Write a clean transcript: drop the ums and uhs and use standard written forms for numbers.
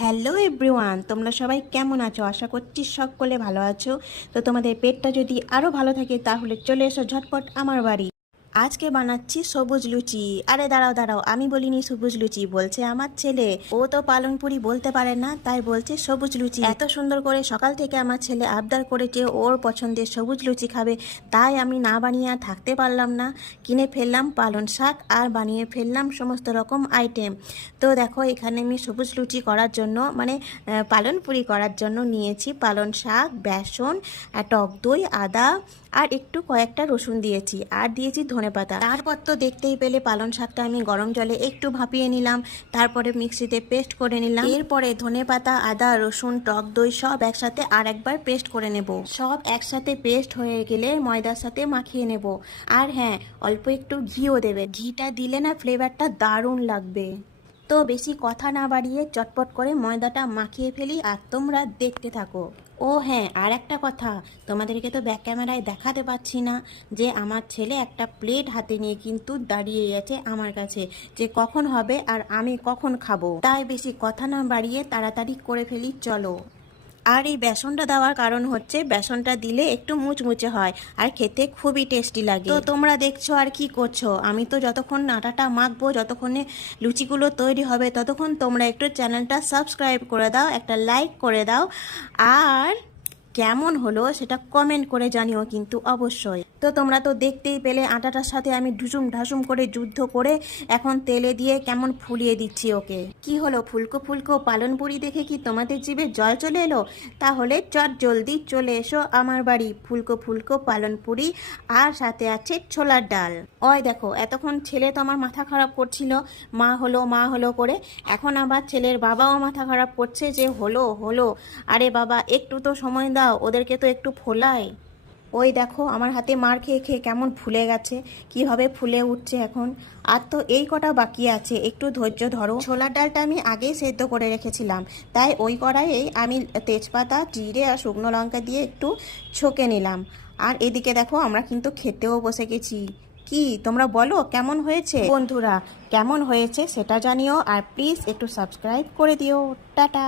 Hello everyone, তোমরা সবাই কেমন আছো? আশা করছি সকলে ভালো আছো। তো তোমাদের পেটটা যদি আরও ভালো থাকে তাহলে চলে এসো ঝটপট আমার বাড়ি। আজকে বানাচ্ছি সবুজ লুচি। আরে দাঁড়াও দাঁড়াও, আমি বলিনি সবুজ লুচি, বলছে আমার ছেলে। ও তো পালনপুরি বলতে পারে না, তাই বলছে সবুজ লুচি। এত সুন্দর করে সকাল থেকে আমার ছেলে আবদার করেছে ওর পছন্দের সবুজ লুচি খাবে, তাই আমি না বানিয়ে আর থাকতে পারলাম না। কিনে ফেললাম পালং শাক আর বানিয়ে ফেললাম সমস্ত রকম আইটেম। তো দেখো, এখানে আমি সবুজ লুচি করার জন্য পালনপুরি করার জন্য নিয়েছি পালং শাক, বেসন, টক দই, আদা আর একটু কয়েকটা রসুন দিয়েছি, আর দিয়েছি ধনেপাতা। তারপর তো দেখতেই পেলে পালং শাকটা আমি গরম জলে একটু ভাপিয়ে নিলাম, তারপরে মিক্সিতে পেস্ট করে নিলাম। এরপরে ধনেপাতা, আদা, রসুন, টক দই সব একসাথে আর একবার পেস্ট করে নেব। সব একসাথে পেস্ট হয়ে গেলে ময়দার সাথে মাখিয়ে নেব। আর হ্যাঁ, অল্প একটু ঘিও দেবে, ঘিটা দিলে না ফ্লেভারটা দারুণ লাগবে। তো বেশি কথা না বাড়িয়ে চটপট করে ময়দাটা মাখিয়ে ফেলি, আর তোমরা দেখতে থাকো। ও হ্যাঁ, আর একটা কথা, তোমাদেরকে তো ব্যাক ক্যামেরায় দেখাতে পাচ্ছি না যে আমার ছেলে একটা প্লেট হাতে নিয়ে কিন্তু দাঁড়িয়ে আছে আমার কাছে, যে কখন হবে আর আমি কখন খাবো। তাই বেশি কথা না বাড়িয়ে তাড়াতাড়ি করে ফেলি, চলো। আর এই বেসনটা দেওয়ার কারণ হচ্ছে বেসনটা দিলে একটু মুচমুচে হয় আর খেতে খুবই টেস্টি লাগে। তো তোমরা দেখছো আর কি করছো? আমি তো যতক্ষণ আটাটা মাখবো, যতক্ষণে লুচিগুলো তৈরি হবে, ততক্ষণ তোমরা একটু চ্যানেলটা সাবস্ক্রাইব করে দাও, একটা লাইক করে দাও, আর কেমন হলো সেটা কমেন্ট করে জানিও কিন্তু অবশ্যই। তো তোমরা তো দেখতেই পেলে আটাটার সাথে আমি ঢুসুম ঢাসুম করে যুদ্ধ করে এখন তেলে দিয়ে কেমন ফুলিয়ে দিচ্ছি ওকে। কি হলো, ফুলকো ফুলকো পালনপুরি দেখে কি তোমাদের জিভে জল চলে এলো? তাহলে চট জলদি চলে এসো আমার বাড়ি, ফুলকো ফুলকো পালনপুরি আর সাথে আছে ছোলার ডাল। ওই দেখো, এতক্ষণ ছেলে তো আমার মাথা খারাপ করছিল মা হলো করে, এখন আবার ছেলের বাবাও মাথা খারাপ করছে যে হলো হলো। আরে বাবা, একটু তো সময় দাও, ওদেরকে তো একটু ফোলায়। ওই দেখো, আমার হাতে মার খেয়ে খেয়ে কেমন ফুলে গেছে, কিভাবে ফুলে উঠছে এখন। আর তো এই কটা বাকি আছে, একটু ধৈর্য ধরো। ছোলার ডালটা আমি আগেই সেদ্ধ করে রেখেছিলাম, তাই ওই কড়াইয়েই আমি তেজপাতা, জিরে আর শুকনো লঙ্কা দিয়ে একটু ছকে নিলাম। আর এদিকে দেখো, আমরা কিন্তু খেতেও বসে গেছি। কি তোমরা বলো কেমন হয়েছে? বন্ধুরা, কেমন হয়েছে সেটা জানিও, আর প্লিজ একটু সাবস্ক্রাইব করে দিও। টাটা।